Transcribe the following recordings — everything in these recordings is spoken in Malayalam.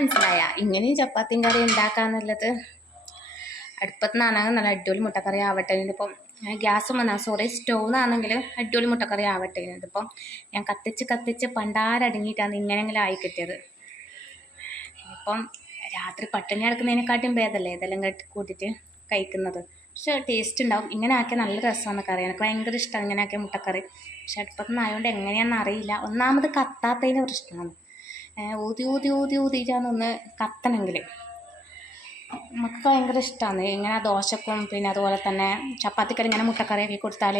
മനസ്സിലായ ഇങ്ങനെയും ചപ്പാത്തിയും കറി ഉണ്ടാക്കാന്നുള്ളത്. അടുപ്പത്ത് നിന്നാണെങ്കിൽ നല്ല അടിപൊളി മുട്ടക്കറി ആവട്ടെ. ഇതിപ്പം ഗ്യാസും സ്റ്റൗന്നാണെങ്കിൽ അടിപൊളി മുട്ടക്കറി ആവട്ടെ. ഇതിപ്പം ഞാൻ കത്തിച്ച് പണ്ടാരടങ്ങിയിട്ടാണ് ഇങ്ങനെയെങ്കിലും ആയി കിട്ടിയത്. ഇപ്പം രാത്രി പട്ടിണി കിടക്കുന്നതിനെക്കാട്ടും ഭേദമല്ലേ ഇതെല്ലാം കൂട്ടിയിട്ട് കഴിക്കുന്നത്. പക്ഷെ ടേസ്റ്റ് ഉണ്ടാവും. ഇങ്ങനെ ആക്കിയാൽ നല്ല രസമാണ് കറി. എനിക്ക് ഭയങ്കര ഇഷ്ടമാണ് ഇങ്ങനെ ആക്കിയ മുട്ടക്കറി. പക്ഷെ അടുപ്പത്ത് നിന്നായതുകൊണ്ട് എങ്ങനെയാണെന്ന് അറിയില്ല. ഒന്നാമത് കത്താത്തതിന് പ്രശ്നമാണ്. ഊതിയിട്ടാണ് കത്തണമെങ്കിൽ. നമുക്ക് ഭയങ്കര ഇഷ്ടമാണ് ഇങ്ങനെ ദോശക്കും പിന്നെ അതുപോലെ തന്നെ ചപ്പാത്തിക്കറി ഇങ്ങനെ മുട്ടക്കറിയാക്കി കൊടുത്താൽ.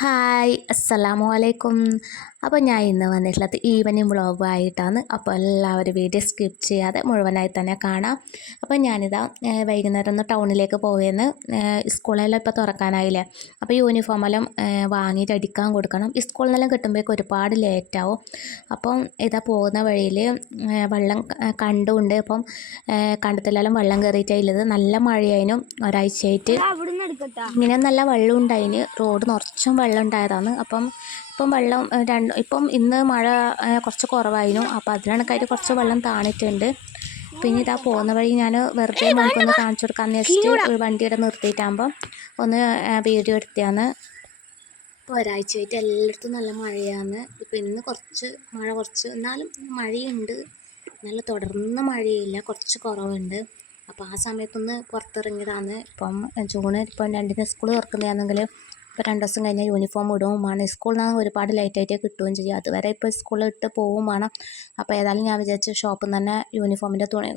ഹായ്, അസ്സലാമു അലൈക്കും. അപ്പോൾ ഞാൻ ഇന്ന് വന്നിട്ടുള്ളത് ഈവനിങ് വ്ളോഗായിട്ടാണ്. അപ്പോൾ എല്ലാവരും വീഡിയോ സ്കിപ്പ് ചെയ്യാതെ മുഴുവനായി തന്നെ കാണാം. അപ്പോൾ ഞാനിതാ വൈകുന്നേരം ഒന്ന് ടൗണിലേക്ക് പോവുകയെന്ന്. സ്കൂളെല്ലാം ഇപ്പോൾ തുറക്കാനായില്ലേ. അപ്പോൾ യൂണിഫോമെല്ലാം വാങ്ങിയിട്ട് അടിക്കാൻ കൊടുക്കണം. സ്കൂളിൽ നിന്നെല്ലാം കിട്ടുമ്പോഴേക്കും ഒരുപാട് ലേറ്റാവും. അപ്പം ഇതാ പോകുന്ന വഴിയിൽ വെള്ളം കണ്ടുണ്ട്. അപ്പം കണ്ടത്തിലെല്ലാം വെള്ളം കയറിയിട്ടായില്ലത്. നല്ല മഴയായിരുന്നു ഒരാഴ്ചയായിട്ട്. ഇങ്ങനെ നല്ല വെള്ളം ഉണ്ടായിന്. റോഡ് നിറച്ചും വെള്ളം ഉണ്ടായതാണ്. ഇപ്പം വെള്ളം ഇപ്പം ഇന്ന് മഴ കുറച്ച് കുറവായിരുന്നു. അപ്പോൾ അതിനകത്തായിട്ട് കുറച്ച് വെള്ളം താണിട്ടുണ്ട്. പിന്നെ ഇതാ പോകുന്ന വഴി ഞാൻ വെറുതെ നമുക്കൊന്ന് കാണിച്ചു കൊടുക്കാമെന്ന് വെച്ചിട്ട് വണ്ടിയുടെ നിർത്തിയിട്ടാകുമ്പോൾ ഒന്ന് വീഡിയോ എടുത്തതാണ്. ഇപ്പോൾ ഒരാഴ്ചയായിട്ട് എല്ലായിടത്തും നല്ല മഴയാണ്. ഇപ്പം ഇന്ന് കുറച്ച് എന്നാലും മഴയുണ്ട്. നല്ല തുടർന്ന മഴയില്ല, കുറച്ച് കുറവുണ്ട്. അപ്പോൾ ആ സമയത്തൊന്ന് പുറത്തിറങ്ങിയതാണ്. ഇപ്പം ജൂൺ ഇപ്പം 2 സ്കൂൾ തുറക്കുന്നതാണെങ്കിൽ ഇപ്പോൾ 2 ദിവസം കഴിഞ്ഞാൽ യൂണിഫോം ഇടുകയും വേണം. സ്കൂളിൽ നിന്നാണ് ഒരുപാട് ലേറ്റായിട്ട് കിട്ടുകയും ചെയ്യും. അതുവരെ ഇപ്പോൾ സ്കൂളിൽ ഇട്ട് പോവുകയും വേണം. അപ്പോൾ ഏതായാലും ഞാൻ വിചാരിച്ചു ഷോപ്പിൽ നിന്ന് തന്നെ യൂണിഫോമിൻ്റെ തുണി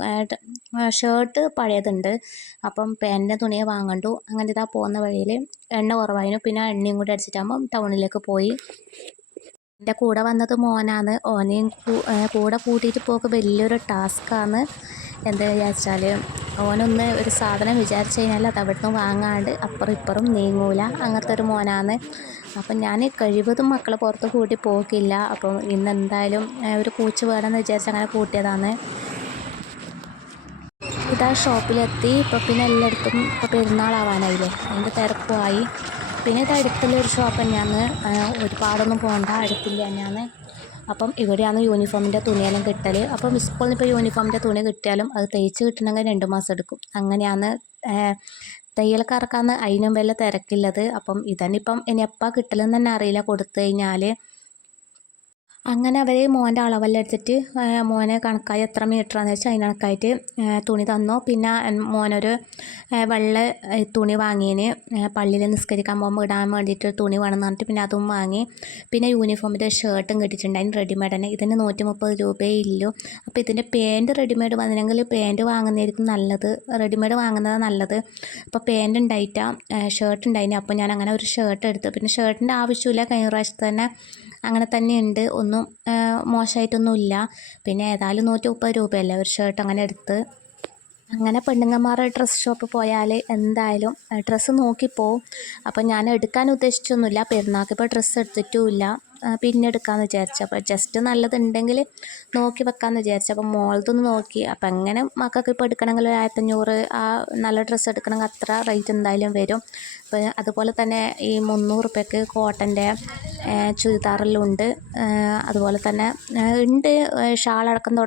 ഷർട്ട് പഴയതുണ്ട്. അപ്പം പാൻറ്റിൻ്റെ തുണിയെ വാങ്ങണ്ടു. അങ്ങനെ ഇതാ പോകുന്ന വഴിയിൽ എണ്ണ കുറവായിരുന്നു. പിന്നെ എണ്ണയും കൂടി അടിച്ചിട്ടാകുമ്പം ടൗണിലേക്ക് പോയി. എൻ്റെ കൂടെ വന്നത് മോനാണ്. ഓനെയും കൂടെ കൂട്ടിയിട്ട് പോക്ക് വലിയൊരു ടാസ്ക്കാണ്. എന്താ വിചാരിച്ചാൽ ഓനൊന്ന് ഒരു സാധനം വിചാരിച്ചു കഴിഞ്ഞാൽ അത് അവിടുന്ന് വാങ്ങാണ്ട് അപ്പുറം ഇപ്പുറം നീങ്ങൂല. അങ്ങനത്തെ ഒരു മോനാണ്. അപ്പം ഞാൻ കഴിവതും മക്കളെ പുറത്ത് കൂട്ടി പോക്കില്ല. അപ്പം ഇന്ന് എന്തായാലും ഒരു പൂച്ച വേണമെന്ന് വിചാരിച്ച് അങ്ങനെ കൂട്ടിയതാണ്. ഇതാ ഷോപ്പിലെത്തി. ഇപ്പോൾ പിന്നെ എല്ലായിടത്തും ഇപ്പോൾ പെരുന്നാളാവാനായില്ലേ, അതിൻ്റെ തിരക്കുമായി. പിന്നെ ഇത് അടുത്തുള്ളൊരു ഷോപ്പ് തന്നെയാണ്. ഒരുപാടൊന്നും പോകണ്ട, അടുത്തില്ല തന്നെയാണ്. അപ്പം ഇവിടെയാണ് യൂണിഫോമിൻ്റെ തുണിയെല്ലാം കിട്ടൽ. അപ്പം സ്കൂളിൽ നിന്ന് ഇപ്പോൾ യൂണിഫോമിൻ്റെ തുണി കിട്ടിയാലും അത് തയ്ച്ച് കിട്ടണമെങ്കിൽ 2 മാസം എടുക്കും. അങ്ങനെയാണ് തയ്യൽക്കാർക്കാണ് അതിനും വല്ല തിരക്കില്ലത്. അപ്പം ഇതന്നെ ഇപ്പം ഇനി എപ്പോൾ കിട്ടലെന്ന് തന്നെ അറിയില്ല കൊടുത്തു കഴിഞ്ഞാൽ. അങ്ങനെ അവർ മോൻ്റെ അളവെല്ലാം എടുത്തിട്ട് മോനെ കണക്കായി എത്ര മീറ്ററാണെന്ന് വെച്ചാൽ അതിന് കണക്കായിട്ട് തുണി തന്നു. പിന്നെ മോനൊരു വെള്ള തുണി വാങ്ങിയതിന് പള്ളിയിൽ നിസ്കരിക്കാൻ പോകുമ്പോൾ ഇടാൻ വേണ്ടിയിട്ട് തുണി വേണമെന്ന് പറഞ്ഞിട്ട് പിന്നെ അതും വാങ്ങി. പിന്നെ യൂണിഫോമിൻ്റെ ഷർട്ടും കിട്ടിയിട്ടുണ്ട്. അതിന് റെഡിമെയ്ഡ് തന്നെ. ഇതിന് 130 രൂപയേ ഇല്ലൂ. അപ്പോൾ ഇതിൻ്റെ പാൻറ്റ് റെഡിമെയ്ഡ് വന്നില്ലെങ്കിൽ പാൻറ്റ് വാങ്ങുന്നതായിരിക്കും നല്ലത്. റെഡിമെയ്ഡ് വാങ്ങുന്നതാണ് നല്ലത്. അപ്പോൾ പാൻറ്റ് ഉണ്ടായിട്ടാണ് ഷർട്ട് ഉണ്ടായിന്. അപ്പോൾ ഞാൻ അങ്ങനെ ഒരു ഷർട്ട് എടുത്തു. പിന്നെ ഷർട്ടിൻ്റെ ആവശ്യമില്ല, കഴിഞ്ഞ പ്രാവശ്യത്തെ തന്നെ അങ്ങനെ തന്നെയുണ്ട്. ഒന്നും മോശമായിട്ടൊന്നുമില്ല. പിന്നെ ഏതായാലും 130 രൂപയല്ലേ ഒരു ഷർട്ട് അങ്ങനെ എടുത്ത്. അങ്ങനെ പെണ്ണുങ്ങന്മാരുടെ ഡ്രസ്സ് ഷോപ്പ് പോയാൽ എന്തായാലും ഡ്രസ്സ് നോക്കിപ്പോവും. അപ്പം ഞാൻ എടുക്കാൻ ഉദ്ദേശിച്ചൊന്നുമില്ല. പെരുന്നാൾക്ക് ഇപ്പോൾ ഡ്രസ്സ് എടുത്തിട്ടുമില്ല. പിന്നെ എടുക്കാമെന്ന് വിചാരിച്ചു. അപ്പോൾ ജസ്റ്റ് നല്ലതുണ്ടെങ്കിൽ നോക്കി വെക്കാമെന്ന് വിചാരിച്ചു. അപ്പം മോളതൊന്ന് നോക്കി. അപ്പം എങ്ങനെ മക്കൾക്ക് ഇപ്പോൾ എടുക്കണമെങ്കിൽ 1500 ആ നല്ല ഡ്രസ്സ് എടുക്കണമെങ്കിൽ അത്ര റേറ്റ് എന്തായാലും വരും. അപ്പോൾ അതുപോലെ തന്നെ ഈ 300 രൂപയ്ക്ക് കോട്ടൻ്റെ ചുരിദാറെല്ലാം ഉണ്ട്. അതുപോലെ തന്നെ ഉണ്ട് ഷാളടക്കം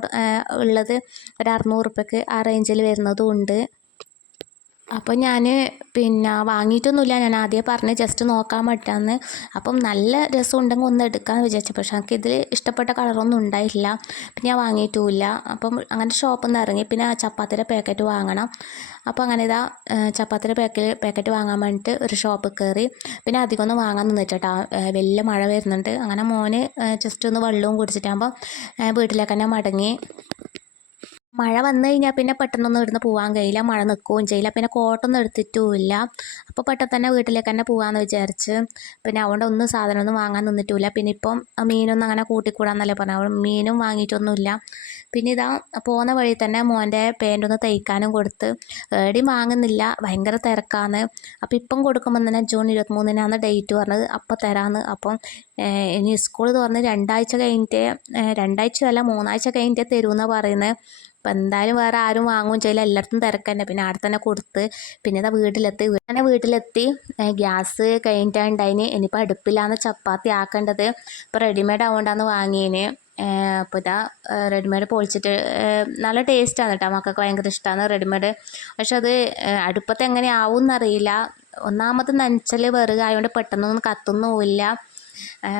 ഉള്ളത് ഒരു 600 രൂപയ്ക്ക് ആ റേഞ്ചിൽ വരുന്നതും ഉണ്ട്. അപ്പോൾ ഞാൻ പിന്നെ വാങ്ങിയിട്ടൊന്നുമില്ല. ഞാൻ ആദ്യം പറഞ്ഞ് ജസ്റ്റ് നോക്കാൻ പറ്റാമെന്ന്. അപ്പം നല്ല രസം ഉണ്ടെങ്കിൽ ഒന്ന് എടുക്കാമെന്ന് വിചാരിച്ചു. പക്ഷേ എനിക്ക് ഇതിൽ ഇഷ്ടപ്പെട്ട കളറൊന്നും ഉണ്ടായില്ല. പിന്നെ ഞാൻ വാങ്ങിയിട്ടുമില്ല. അപ്പം അങ്ങനെ ഷോപ്പിൽ നിന്ന് ഇറങ്ങി. പിന്നെ ചപ്പാത്തിയുടെ പാക്കറ്റ് വാങ്ങണം. അപ്പോൾ അങ്ങനെ ഇതാ ചപ്പാത്തിയുടെ പാക്കറ്റ് വാങ്ങാൻ വേണ്ടിയിട്ട് ഒരു ഷോപ്പിൽ കയറി. പിന്നെ അധികമൊന്നും വാങ്ങാൻ നിന്നിട്ടാ, വലിയ മഴ വരുന്നുണ്ട്. അങ്ങനെ മോന് ജസ്റ്റ് ഒന്ന് വെള്ളവും കുടിച്ചിട്ടാകുമ്പോൾ വീട്ടിലേക്ക് തന്നെ മടങ്ങി. മഴ വന്നു കഴിഞ്ഞാൽ പിന്നെ പെട്ടെന്നൊന്നും ഇവിടുന്ന് പോകാൻ കഴിയില്ല. മഴ നിൽക്കുകയും ചെയ്യില്ല. പിന്നെ കോട്ടൊന്നും എടുത്തിട്ടുമില്ല. അപ്പോൾ പെട്ടെന്ന് തന്നെ വീട്ടിലേക്ക് തന്നെ പോകാമെന്ന് വിചാരിച്ച്. പിന്നെ അതുകൊണ്ട് ഒന്നും സാധനമൊന്നും വാങ്ങാൻ നിന്നിട്ടുമില്ല. പിന്നെ ഇപ്പം മീനൊന്നും അങ്ങനെ കൂട്ടിക്കൂടാന്നല്ലേ പറഞ്ഞു. മീനും വാങ്ങിയിട്ടൊന്നുമില്ല. പിന്നെ ഇതാ പോകുന്ന വഴി തന്നെ മോൻ്റെ പാൻറ്റൊന്ന് തയ്ക്കാനും കൊടുത്ത്. എവിടെയും വാങ്ങുന്നില്ല, ഭയങ്കര തിരക്കാണ്. അപ്പോൾ ഇപ്പം കൊടുക്കുമ്പോൾ തന്നെ ജൂൺ 23-നാണ് ഡേറ്റ് പറഞ്ഞത്. അപ്പോൾ തരാമെന്ന്. അപ്പം ഇനി സ്കൂൾ തുറന്ന് 2 ആഴ്ച കഴിഞ്ഞിട്ട്, 2 ആഴ്ചയല്ല 3 ആഴ്ച കഴിഞ്ഞിട്ട് തരുമെന്നാണ് പറയുന്നത്. അപ്പം എന്തായാലും വേറെ ആരും വാങ്ങുകയും ചെയ്യില്ല, എല്ലായിടത്തും തിരക്കന്നെ. പിന്നെ അവിടെ തന്നെ കൊടുത്ത് പിന്നെ ഇതാ വീട്ടിലെത്തി ഗ്യാസ് കഴിഞ്ഞിട്ടുണ്ടായിന്. ഇനിയിപ്പോൾ അടുപ്പിലാണ് ചപ്പാത്തി ആക്കേണ്ടത്. ഇപ്പോൾ റെഡിമെയ്ഡ് ആവുകൊണ്ടാണ് വാങ്ങിയതിന്. അപ്പോൾ ഇതാ റെഡിമെയ്ഡ് പൊളിച്ചിട്ട് നല്ല ടേസ്റ്റാണ് കേട്ടോ, മക്കൾക്ക് ഭയങ്കര ഇഷ്ടമാണ് റെഡിമെയ്ഡ്. പക്ഷെ അത് അടുപ്പത്ത് എങ്ങനെ ആവും എന്നറിയില്ല. ഒന്നാമത് നനച്ചൽ വെറുകായതുകൊണ്ട് പെട്ടെന്നൊന്നും കത്തുന്നുമില്ല.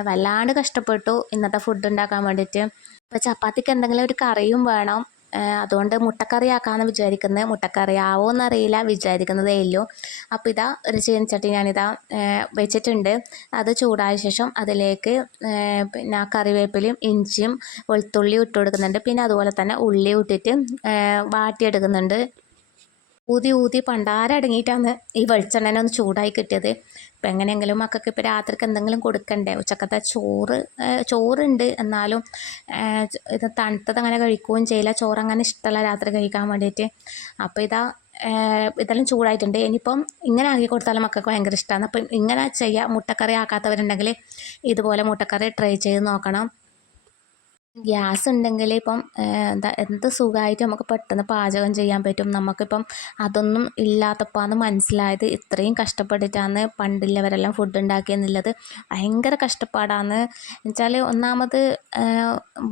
വല്ലാണ്ട് കഷ്ടപ്പെട്ടു ഇന്നത്തെ ഫുഡ് ഉണ്ടാക്കാൻ വേണ്ടിയിട്ട്. അപ്പോൾ ചപ്പാത്തിക്ക് എന്തെങ്കിലും ഒരു കറിയും വേണം. അതുകൊണ്ട് മുട്ടക്കറി ആക്കാമെന്ന് വിചാരിക്കുന്നത്. മുട്ടക്കറി ആവുമോ എന്നറിയില്ല, വിചാരിക്കുന്നതേ ഉള്ളൂ. അപ്പോൾ ഇതാ ഒരു ചീനച്ചട്ടി ഞാനിതാ വെച്ചിട്ടുണ്ട്. അത് ചൂടായ ശേഷം അതിലേക്ക് പിന്നെ കറിവേപ്പിലയും ഇഞ്ചിയും വെളുത്തുള്ളിയും ഇട്ട് കൊടുക്കുന്നുണ്ട്. പിന്നെ അതുപോലെ തന്നെ ഉള്ളി ഇട്ടിട്ട് വാട്ടിയെടുക്കുന്നുണ്ട്. ഊതി പണ്ടാരടങ്ങിയിട്ടാണ് ഈ വെളിച്ചെണ്ണനെ ഒന്ന് ചൂടായി കിട്ടിയത്. ഇപ്പം എങ്ങനെയെങ്കിലും മക്കൾക്ക് ഇപ്പോൾ രാത്രിക്ക് എന്തെങ്കിലും കൊടുക്കണ്ടേ. ഉച്ചക്കത്തെ ചോറുണ്ട്, എന്നാലും ഇത് തണുത്തത് അങ്ങനെ കഴിക്കുകയും ചെയ്യില്ല. ചോറ് അങ്ങനെ ഇഷ്ടമല്ല രാത്രി കഴിക്കാൻ വേണ്ടിയിട്ട്. അപ്പോൾ ഇതെല്ലാം ചൂടായിട്ടുണ്ട്. ഇനിയിപ്പം ഇങ്ങനെ ആക്കി കൊടുത്താലും മക്കൾക്ക് ഭയങ്കര ഇഷ്ടമാണ്. അപ്പം ഇങ്ങനെ ചെയ്യുക. മുട്ടക്കറി ആക്കാത്തവരുണ്ടെങ്കിൽ ഇതുപോലെ മുട്ടക്കറി ട്രൈ ചെയ്ത് നോക്കണം. ഗ്യാസ് ഉണ്ടെങ്കിൽ ഇപ്പം എന്ത് സുഖമായിട്ട് നമുക്ക് പെട്ടെന്ന് പാചകം ചെയ്യാൻ പറ്റും. നമുക്കിപ്പം അതൊന്നും ഇല്ലാത്തപ്പോഴാണ് മനസ്സിലായത് ഇത്രയും കഷ്ടപ്പെട്ടിട്ടാണ് പണ്ടുള്ളവരെല്ലാം ഫുഡ് ഉണ്ടാക്കിയെന്നുള്ളത്. ഭയങ്കര കഷ്ടപ്പാടാണ്. എന്നുവെച്ചാൽ ഒന്നാമത്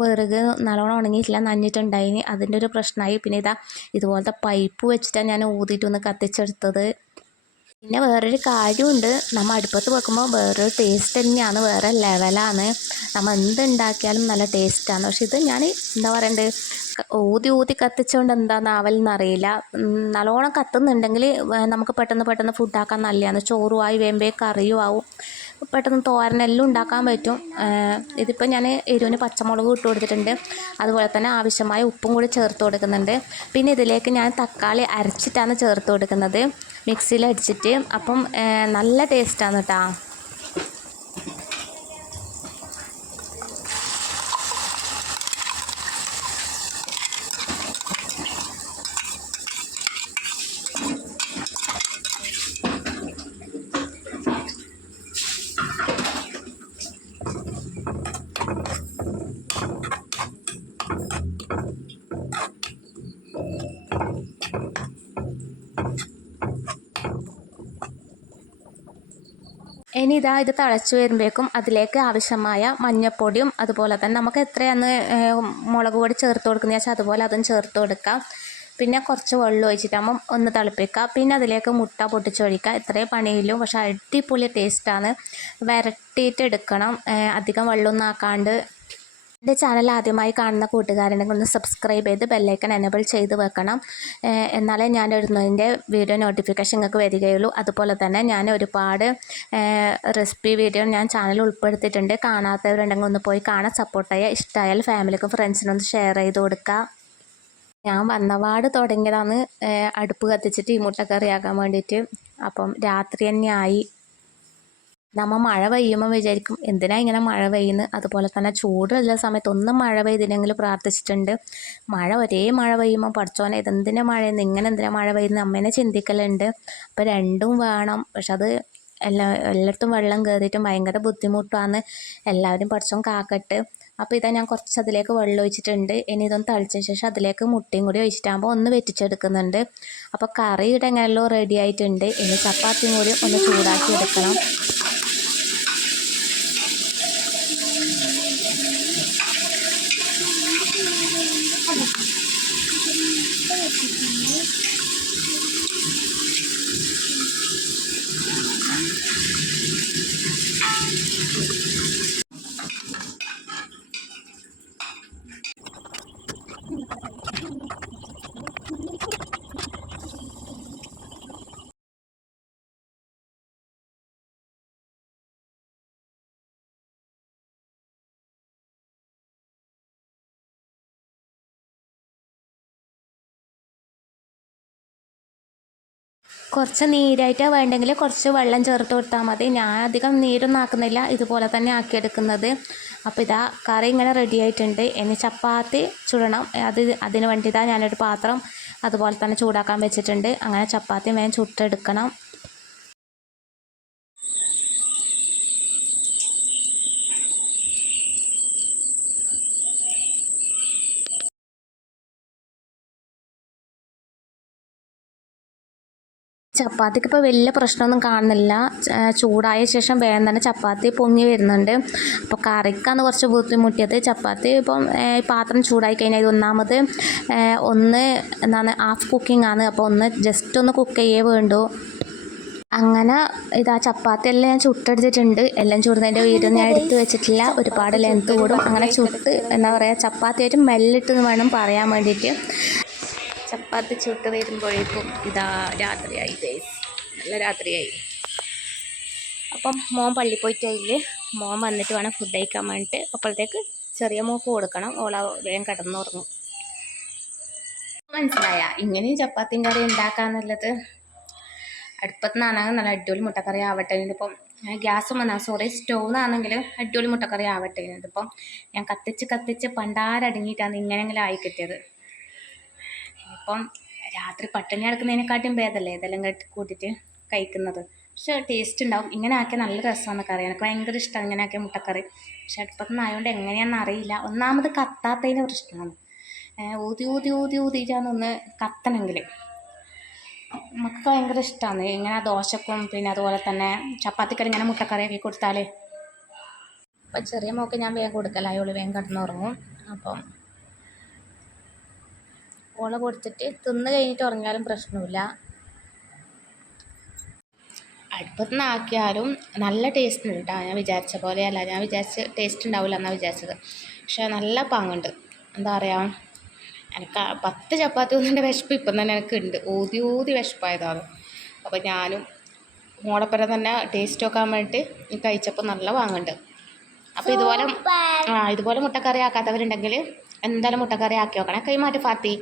വിറക് നല്ലോണം ഉണങ്ങിയിട്ടില്ല, നനഞ്ഞിട്ടുണ്ടായിന്, അതിൻ്റെ ഒരു പ്രശ്നമായി. പിന്നെ ഇതുപോലത്തെ പൈപ്പ് വെച്ചിട്ടാണ് ഞാൻ ഊതിയിട്ടൊന്ന് കത്തിച്ചെടുത്തത്. പിന്നെ വേറൊരു കാര്യമുണ്ട്, നമ്മൾ അടുപ്പത്ത് വെക്കുമ്പോൾ വേറൊരു ടേസ്റ്റ് തന്നെയാണ്, വേറെ ലെവലാണ്. നമ്മൾ എന്തുണ്ടാക്കിയാലും നല്ല ടേസ്റ്റാണ്. പക്ഷെ ഇത് ഞാൻ എന്താ പറയണ്ടത്, ഊതി കത്തിച്ചുകൊണ്ട് എന്താണെന്നാവലെന്നറിയില്ല. നല്ലോണം കത്തുന്നുണ്ടെങ്കിൽ നമുക്ക് പെട്ടെന്ന് ഫുഡാക്കാൻ നല്ലതാണ്. ചോറുമായി വേമ്പേ കറിയും ആവും, പെട്ടെന്ന് തോരനെല്ലാം ഉണ്ടാക്കാൻ പറ്റും. ഇതിപ്പോൾ ഞാൻ എരിവിന് പച്ചമുളക് ഇട്ട് കൊടുത്തിട്ടുണ്ട്. അതുപോലെ തന്നെ ആവശ്യമായ ഉപ്പും കൂടി ചേർത്ത് കൊടുക്കുന്നുണ്ട്. പിന്നെ ഇതിലേക്ക് ഞാൻ തക്കാളി അരച്ചിട്ടാണ് ചേർത്ത് കൊടുക്കുന്നത്, മിക്സിയിൽ അടിച്ചിട്ട്. അപ്പം നല്ല ടേസ്റ്റാണ് കേട്ടോ. ഇനി ഇത് തിളച്ച് വരുമ്പോഴേക്കും അതിലേക്ക് ആവശ്യമായ മഞ്ഞൾപ്പൊടിയും അതുപോലെ തന്നെ നമുക്ക് എത്രയാണ് മുളക് പൊടി ചേർത്ത് കൊടുക്കുന്നത് വെച്ചാൽ അതുപോലെ അതും ചേർത്ത് കൊടുക്കാം. പിന്നെ കുറച്ച് വെള്ളം ഒഴിച്ചിട്ടാകുമ്പം ഒന്ന് തിളപ്പിക്കുക. പിന്നെ അതിലേക്ക് മുട്ട പൊട്ടിച്ചൊഴിക്കുക. ഇത്രയും പണിയില്ലൂ, പക്ഷേ അടിപൊളി ടേസ്റ്റാണ്. വരട്ടിയിട്ട് എടുക്കണം, അധികം വെള്ളമൊന്നും ആക്കാണ്ട്. എൻ്റെ ചാനൽ ആദ്യമായി കാണുന്ന കൂട്ടുകാരുണ്ടെങ്കിൽ ഒന്ന് സബ്സ്ക്രൈബ് ചെയ്ത് ബെല്ലൈക്കൺ എനേബിൾ ചെയ്ത് വെക്കണം. എന്നാലേ ഞാൻ ഇടുന്നതിൻ്റെ വീഡിയോ നോട്ടിഫിക്കേഷൻ നിങ്ങൾക്ക് വരികയുള്ളൂ. അതുപോലെ തന്നെ ഞാൻ ഒരുപാട് റെസിപ്പി വീഡിയോ ഞാൻ ചാനൽ ഉൾപ്പെടുത്തിയിട്ടുണ്ട്. കാണാത്തവരുണ്ടെങ്കിൽ ഒന്ന് പോയി കാണാൻ സപ്പോർട്ട് ചെയ്യുക. ഇഷ്ടമായാൽ ഫാമിലിക്കും ഫ്രണ്ട്സിനും ഒന്ന് ഷെയർ ചെയ്ത് കൊടുക്കുക. ഞാൻ വന്നപാട് തുടങ്ങിയതാണ് അടുപ്പ് കത്തിച്ചിട്ട് ഈ മുട്ടക്കറിയാക്കാൻ വേണ്ടിയിട്ട്. അപ്പം രാത്രി തന്നെ ആയി. നമ്മൾ മഴ പെയ്യുമ്പോൾ വിചാരിക്കും എന്തിനാ ഇങ്ങനെ മഴ പെയ്യുന്നത്. അതുപോലെ തന്നെ ചൂടുള്ള സമയത്ത് ഒന്നും മഴ പെയ്തില്ലെങ്കിൽ പ്രാർത്ഥിച്ചിട്ടുണ്ട്. ഒരേ മഴ പെയ്യുമ്പോൾ പഠിച്ചോനെ ഇതെന്തിനാ മഴയെന്ന്, ഇങ്ങനെ എന്തിനാ മഴ പെയ്യുന്നത് അമ്മേനെ ചിന്തിക്കലുണ്ട്. അപ്പോൾ രണ്ടും വേണം. പക്ഷെ അത് എല്ലായിടത്തും വെള്ളം കയറിയിട്ടും ഭയങ്കര ബുദ്ധിമുട്ടാണ്. എല്ലാവരും പഠിച്ചോൻ കാക്കട്ട്. അപ്പോൾ ഞാൻ കുറച്ച് അതിലേക്ക് വെള്ളം ഒഴിച്ചിട്ടുണ്ട്. ഇനി ഇതൊന്ന് തളിച്ച ശേഷം അതിലേക്ക് മുട്ടയും കൂടി ഒഴിച്ചിട്ടാകുമ്പോൾ ഒന്ന് വെറ്റിച്ചെടുക്കുന്നുണ്ട്. അപ്പോൾ കറിയുടെ എങ്ങനെയല്ലോ റെഡി ആയിട്ടുണ്ട്. ഇനി ചപ്പാത്തിയും കൂടി ഒന്ന് ചൂടാക്കി എടുക്കണം. കുറച്ച് നീരായിട്ടാണ് വേണ്ടെങ്കിൽ കുറച്ച് വെള്ളം ചേർത്ത് കൊടുത്താൽ മതി. ഞാൻ അധികം നീരൊന്നും ആക്കുന്നില്ല, ഇതുപോലെ തന്നെ ആക്കിയെടുക്കുന്നത്. അപ്പോൾ കറി ഇങ്ങനെ റെഡി ആയിട്ടുണ്ട്. ഇനി ചപ്പാത്തി ചുടണം. അതിന് വേണ്ടിയിട്ടാണ് ഞാനൊരു പാത്രം അതുപോലെ തന്നെ ചൂടാക്കാൻ വെച്ചിട്ടുണ്ട്. അങ്ങനെ ചപ്പാത്തി വേഗം ചുട്ടെടുക്കണം. ചപ്പാത്തിക്ക് ഇപ്പോൾ വലിയ പ്രശ്നമൊന്നും കാണുന്നില്ല. ചൂടായ ശേഷം വേഗം തന്നെ ചപ്പാത്തി പൊങ്ങി വരുന്നുണ്ട്. അപ്പോൾ കറിക്കാണ് കുറച്ച് ബുദ്ധിമുട്ടിയത്. ചപ്പാത്തി ഇപ്പം പാത്രം ചൂടായി കഴിഞ്ഞാൽ ഇത് ഒന്നാമത് ഒന്ന് എന്താണ് ഹാഫ് കുക്കിംഗ് ആണ്. അപ്പോൾ ഒന്ന് ജസ്റ്റ് ഒന്ന് കുക്ക് ചെയ്യേ വേണ്ടു. അങ്ങനെ ഇതാ ചപ്പാത്തി എല്ലാം ഞാൻ ചുട്ടെടുത്തിട്ടുണ്ട്. എല്ലാം ചുടുന്നതിൻ്റെ വീഡിയോ ഞാൻ എടുത്ത് വെച്ചിട്ടില്ല, ഒരുപാട് ലെങ്ത്ത് കൂടും. അങ്ങനെ ചുട്ട് എന്താ പറയുക ചപ്പാത്തിയായിട്ട് മെല്ലിട്ടെന്ന് വേണം പറയാൻ വേണ്ടിയിട്ട്. ചപ്പാത്തി ചുട്ട് വരുമ്പോഴേക്കും ഇതാ രാത്രിയായി ഗൈസ്, നല്ല രാത്രിയായി. അപ്പം മോൻ പള്ളി പോയിട്ടില്ലേ, മോൻ വന്നിട്ട് വേണം ഫുഡ് കഴിക്കാൻ വേണ്ടിയിട്ട്. അപ്പോഴത്തേക്ക് ചെറിയ മോക്ക് കൊടുക്കണം, ഓള വേഗം കിടന്നുറങ്ങും. മനസ്സിലായ ഇങ്ങനെയും ചപ്പാത്തിയും കറി ഉണ്ടാക്കാന്നുള്ളത്. അടുപ്പത്ത് നിന്നാണെങ്കിൽ നല്ല അടിപൊളി മുട്ടക്കറി ആവട്ടെ. ഇതിപ്പം ഗ്യാസ് വന്നാൽ സ്റ്റൗന്നാണെങ്കിലും അടിപൊളി മുട്ടക്കറി ആവട്ടെ. ഇതിപ്പം ഞാൻ കത്തിച്ച് പണ്ടാരടങ്ങിയിട്ടാണ് ഇങ്ങനെയെങ്കിലും ആയി കിട്ടിയത്. ഇപ്പം രാത്രി പട്ടിണി കിടക്കുന്നതിനെക്കാട്ടും ഭേദമല്ലേ ഇതെല്ലാം കൂട്ടിയിട്ട് കഴിക്കുന്നത്. പക്ഷെ ടേസ്റ്റ് ഉണ്ടാവും. ഇങ്ങനെ ആക്കിയാൽ നല്ല രസമാണ് കറി. എനിക്ക് ഭയങ്കര ഇഷ്ടമാണ് ഇങ്ങനെ ആക്കിയ മുട്ടക്കറി. പക്ഷെ അടുപ്പത്ത് നിന്നായതുകൊണ്ട് എങ്ങനെയാണെന്ന് അറിയില്ല. ഒന്നാമത് കത്താത്തതിന് പ്രശ്നമാണ്. ഊതിയിട്ടാണ് ഒന്ന് കത്തണമെങ്കിൽ. നമുക്ക് ഭയങ്കര ഇഷ്ടമാണ് ഇങ്ങനെ ദോശക്കും പിന്നെ അതുപോലെ തന്നെ ചപ്പാത്തിക്കറി ഇങ്ങനെ മുട്ടക്കറിയാക്കി കൊടുത്താൽ. അപ്പം ചെറിയ മോക്ക് ഞാൻ വേഗം കൊടുക്കലായി, ഓള് വേഗം കിടന്നുറങ്ങും. അപ്പം ഓളെ കൊടുത്തിട്ട് തിന്ന് കഴിഞ്ഞിട്ട് ഉറങ്ങിയാലും പ്രശ്നമില്ല. അടുപ്പത്ത് നിന്ന് ആക്കിയാലും നല്ല ടേസ്റ്റ് ഉണ്ട് കേട്ടോ. ഞാൻ വിചാരിച്ച പോലെയല്ല, ഞാൻ വിചാരിച്ച് ടേസ്റ്റ് ഉണ്ടാവില്ല എന്നാണ് വിചാരിച്ചത്. പക്ഷേ നല്ല പാങ്ങുണ്ട്. എന്താ പറയുക, എനിക്ക് 10 ചപ്പാത്തി ഒന്നിൻ്റെ വിശപ്പ് ഇപ്പം തന്നെ എനിക്ക് ഉണ്ട്. ഊതി വിശപ്പായതാണ്. അപ്പോൾ ഞാനും മോളപ്പുറം തന്നെ ടേസ്റ്റ് നോക്കാൻ വേണ്ടിയിട്ട് കഴിച്ചപ്പോൾ നല്ല വാങ്ങുന്നുണ്ട്. അപ്പോൾ ഇതുപോലെ മുട്ടക്കറി ആക്കാത്തവരുണ്ടെങ്കിൽ എന്തായാലും മുട്ടക്കറി ആക്കി നോക്കണേ. കൈമാറ്റി ഫാത്തി,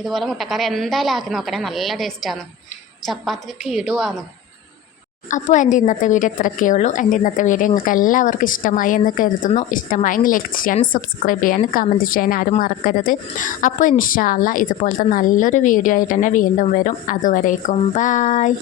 ഇതുപോലെ മുട്ടക്കറി എന്തായാലും ആക്കി നോക്കണേ, നല്ല ടേസ്റ്റാണ്. ചപ്പാത്തിക്ക് ഇടുവാണ്. അപ്പോൾ എൻ്റെ ഇന്നത്തെ വീഡിയോ ഇത്രയൊക്കെ ഉള്ളൂ. എൻ്റെ ഇന്നത്തെ വീഡിയോ നിങ്ങൾക്ക് എല്ലാവർക്കും ഇഷ്ടമായി എന്ന് കരുതുന്നു. ഇഷ്ടമായെങ്കിൽ ലൈക്ക് ചെയ്യാനും സബ്സ്ക്രൈബ് ചെയ്യാനും കമൻറ്റ് ചെയ്യാൻ ആരും മറക്കരുത്. അപ്പോൾ ഇൻഷാ അല്ലാഹ് ഇതുപോലത്തെ നല്ലൊരു വീഡിയോ ആയിട്ട് തന്നെ വീണ്ടും വരും. അതുവരേക്കും ബായ്.